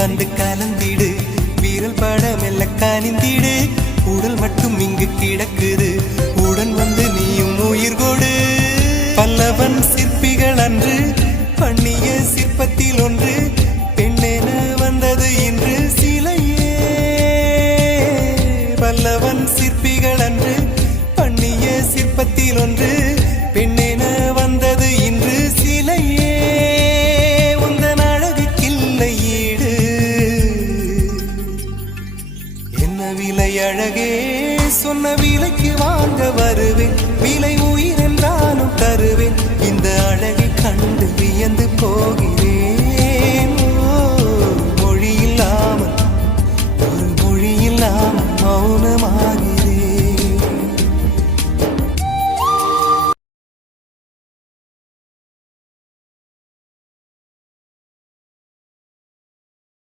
வந்து கலந்திடு, வீரல் படம் மெல்ல காணிந்திடு. உடல் மட்டும் இங்கு கிடக்குது, உடன் வந்து நீயும் உயிர் கொடு. பல்லவன் சிற்பிகள் அன்று பண்ணிய சிற்பத்தில் ஒன்று, பெண்ணென வந்தது இன்று சிலையே. பல்லவன் சிற்பிகள் அன்று பண்ணிய சிற்பத்தில் ஒன்று, பெண்ணென வந்தது இன்று சிலையே. உந்தன் அழகுக்கில்லை ஈடு, என்ன விலை அழகே, சொன்ன விலைக்கு வாங்க வருவேன். விலை உயிர் என்றாலும் தருவேன், இந்த அழகை கண்டு வியந்து போகிறேன்.